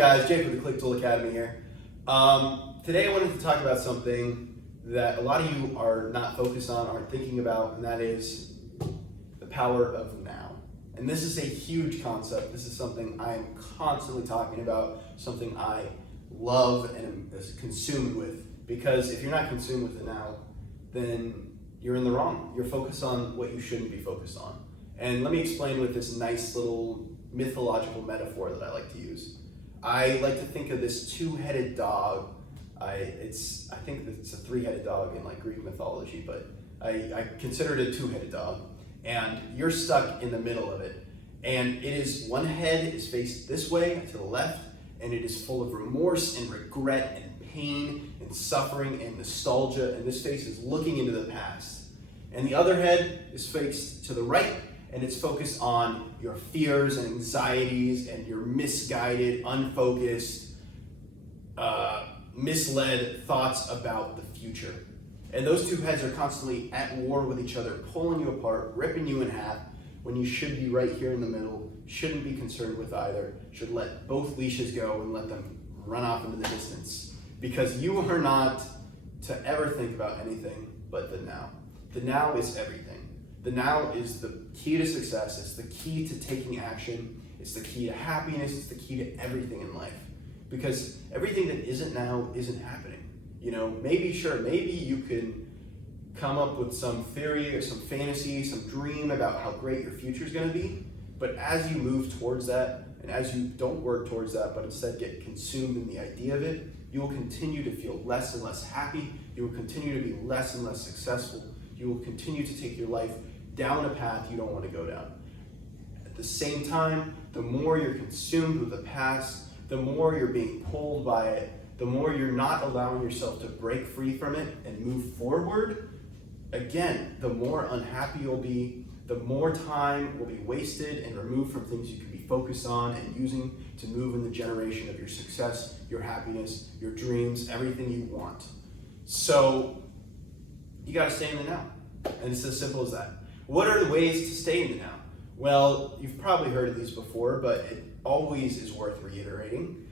guys? Jake with the Click Tool Academy here. Today I wanted to talk about something that a lot of you are not focused on, aren't thinking about, and that is the power of now. And this is a huge concept. This is something I am constantly talking about, something I love and am consumed with. Because if you're not consumed with it now, then you're in the wrong. You're focused on what you shouldn't be focused on. And let me explain with this nice little mythological metaphor that I like to use. I like to think of this two-headed dog. I think that it's a three-headed dog in like Greek mythology, but I consider it a two-headed dog. And you're stuck in the middle of it. And it is, one head is faced this way to the left, and it is full of remorse and regret and pain and suffering and nostalgia, and this face is looking into the past. And the other head is faced to the right, and it's focused on your fears and anxieties and your misguided, unfocused, misled thoughts about the future. And those two heads are constantly at war with each other, pulling you apart, ripping you in half, when you should be right here in the middle, shouldn't be concerned with either, should let both leashes go and let them run off into the distance. Because you are not to ever think about anything but the now. The now is everything. The now is the key to success. It's the key to taking action. It's the key to happiness. It's the key to everything in life. Because everything that isn't now isn't happening. You know, maybe you can come up with some theory or some fantasy, some dream about how great your future is going to be. But as you move towards that, and as you don't work towards that, but instead get consumed in the idea of it, you will continue to feel less and less happy. You will continue to be less and less successful. You will continue to take your life down a path you don't want to go down. At the same time, the more you're consumed with the past, the more you're being pulled by it, the more you're not allowing yourself to break free from it and move forward, again, the more unhappy you'll be, the more time will be wasted and removed from things you can be focused on and using to move in the generation of your success, your happiness, your dreams, everything you want. So you got to stay in the now. And it's as simple as that. What are the ways to stay in the now? Well, you've probably heard of these before, but it always is worth reiterating.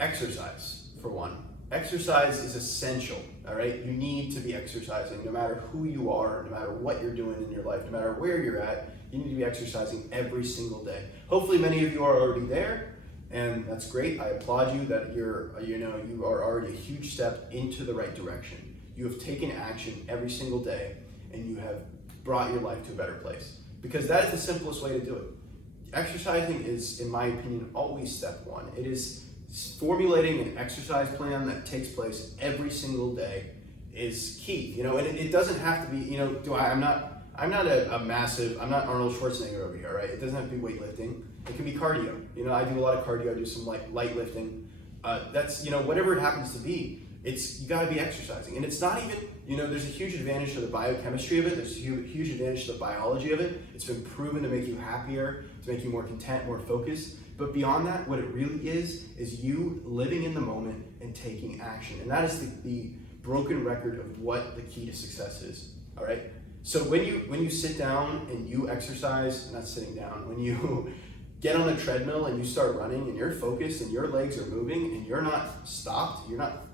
Exercise, for one. Exercise is essential, all right? You need to be exercising no matter who you are, no matter what you're doing in your life, no matter where you're at, you need to be exercising every single day. Hopefully many of you are already there, and that's great. I applaud you that you are already a huge step into the right direction. You have taken action every single day, and you have brought your life to a better place. Because that is the simplest way to do it. Exercising is, in my opinion, always step one. It is formulating an exercise plan that takes place every single day is key. And it doesn't have to be, I'm not Arnold Schwarzenegger over here, right? It doesn't have to be weightlifting. It can be cardio. I do a lot of cardio, I do some light lifting. That's, whatever it happens to be, you gotta be exercising. And it's not even, there's a huge advantage to the biochemistry of it. There's a huge advantage to the biology of it. It's been proven to make you happier, to make you more content, more focused. But beyond that, what it really is you living in the moment and taking action. And that is the broken record of what the key to success is, all right? So when you sit down and you exercise, not sitting down, when you get on a treadmill and you start running and you're focused and your legs are moving and you're not stopped, you're not,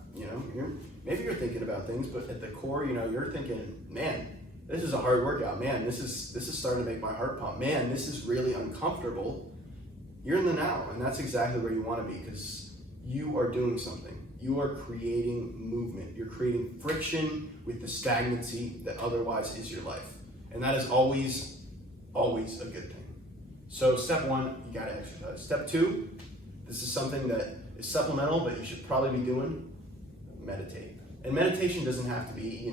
maybe you're thinking about things, but at the core, you're thinking, man, this is a hard workout. Man, this is starting to make my heart pump. Man, this is really uncomfortable. You're in the now, and that's exactly where you want to be because you are doing something. You are creating movement. You're creating friction with the stagnancy that otherwise is your life. And that is always, always a good thing. So step one, you got to exercise. Step two, this is something that is supplemental, but you should probably be doing, meditate. And meditation doesn't have to be,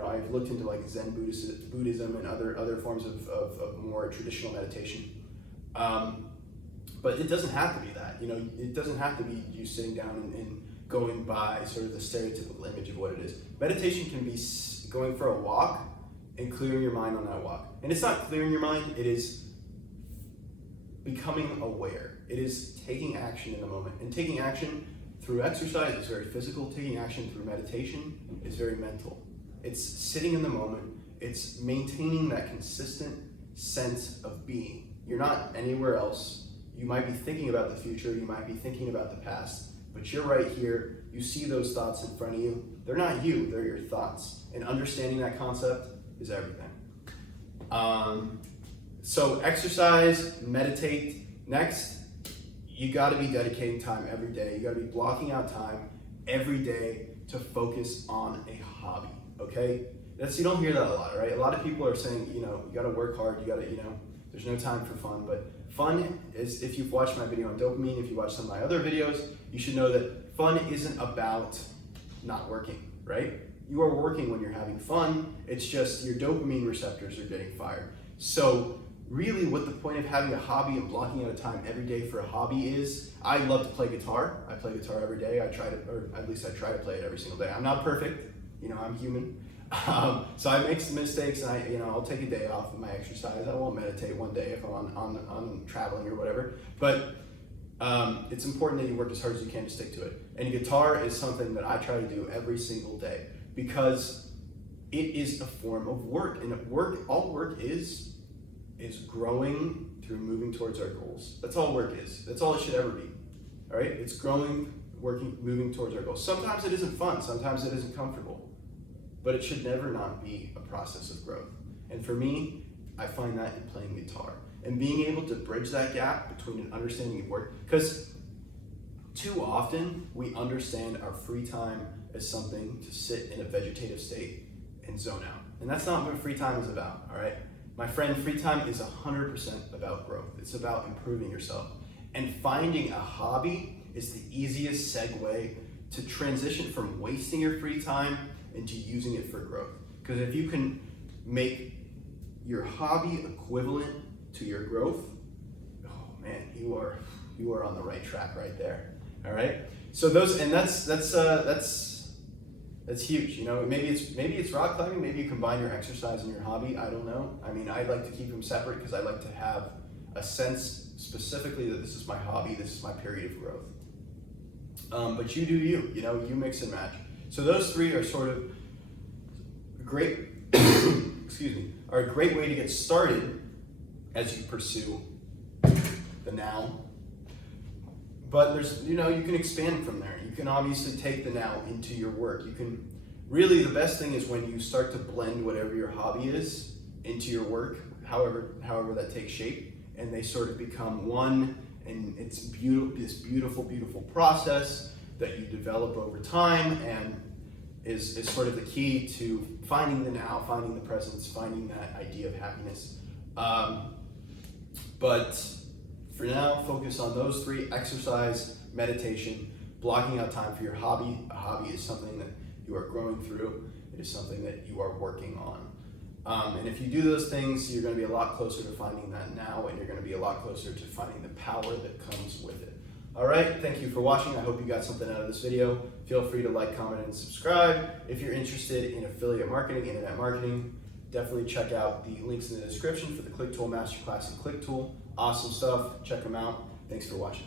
I've looked into like Zen Buddhism and other forms of more traditional meditation. But it doesn't have to be that. It doesn't have to be you sitting down and going by sort of the stereotypical image of what it is. Meditation can be going for a walk and clearing your mind on that walk. And it's not clearing your mind, it is becoming aware. It is taking action in the moment. And taking action through exercise is very physical. Taking action through meditation is very mental. It's sitting in the moment. It's maintaining that consistent sense of being. You're not anywhere else. You might be thinking about the future, you might be thinking about the past, but you're right here, you see those thoughts in front of you. They're not you, they're your thoughts. And understanding that concept is everything. So exercise, meditate. Next, you gotta be dedicating time every day. You gotta be blocking out time every day to focus on a hobby, okay? You don't hear that a lot, right? A lot of people are saying, you gotta work hard, there's no time for fun, but fun is, if you've watched my video on dopamine, if you watch some of my other videos, you should know that fun isn't about not working, right? You are working when you're having fun, it's just your dopamine receptors are getting fired. So really what the point of having a hobby and blocking out a time every day for a hobby is, I love to play guitar. I play guitar every day. I try to play it every single day. I'm not perfect, I'm human. So I make some mistakes, and I'll take a day off of my exercise. I won't meditate one day if I'm on traveling or whatever. But it's important that you work as hard as you can to stick to it. And guitar is something that I try to do every single day because it is a form of work. And all work is growing through moving towards our goals. That's all work is. That's all it should ever be. All right? It's growing, working, moving towards our goals. Sometimes it isn't fun. Sometimes it isn't comfortable. But it should never not be a process of growth. And for me, I find that in playing guitar and being able to bridge that gap between an understanding of work. Because too often we understand our free time as something to sit in a vegetative state and zone out. And that's not what free time is about, all right? My friend, free time is 100% about growth. It's about improving yourself. And finding a hobby is the easiest segue to transition from wasting your free time into using it for growth. Because if you can make your hobby equivalent to your growth, oh man, you are on the right track right there. All right. So that's huge. Maybe it's rock climbing. Maybe you combine your exercise and your hobby. I don't know. I mean, I like to keep them separate because I like to have a sense specifically that this is my hobby. This is my period of growth. But you do you. You mix and match. So those three are sort of great, are a great way to get started as you pursue the now. But there's, you can expand from there. You can obviously take the now into your work. Really the best thing is when you start to blend whatever your hobby is into your work, however that takes shape, and they sort of become one, and it's this beautiful, beautiful process that you develop over time and is sort of the key to finding the now, finding the presence, finding that idea of happiness. But for now, focus on those three: exercise, meditation, blocking out time for your hobby. A hobby is something that you are growing through. It is something that you are working on. And if you do those things, you're going to be a lot closer to finding that now, and you're going to be a lot closer to finding the power that comes with it. All right, thank you for watching. I hope you got something out of this video. Feel free to like, comment, and subscribe. If you're interested in affiliate marketing, internet marketing, definitely check out the links in the description for the ClickTool Masterclass and ClickTool. Awesome stuff. Check them out. Thanks for watching.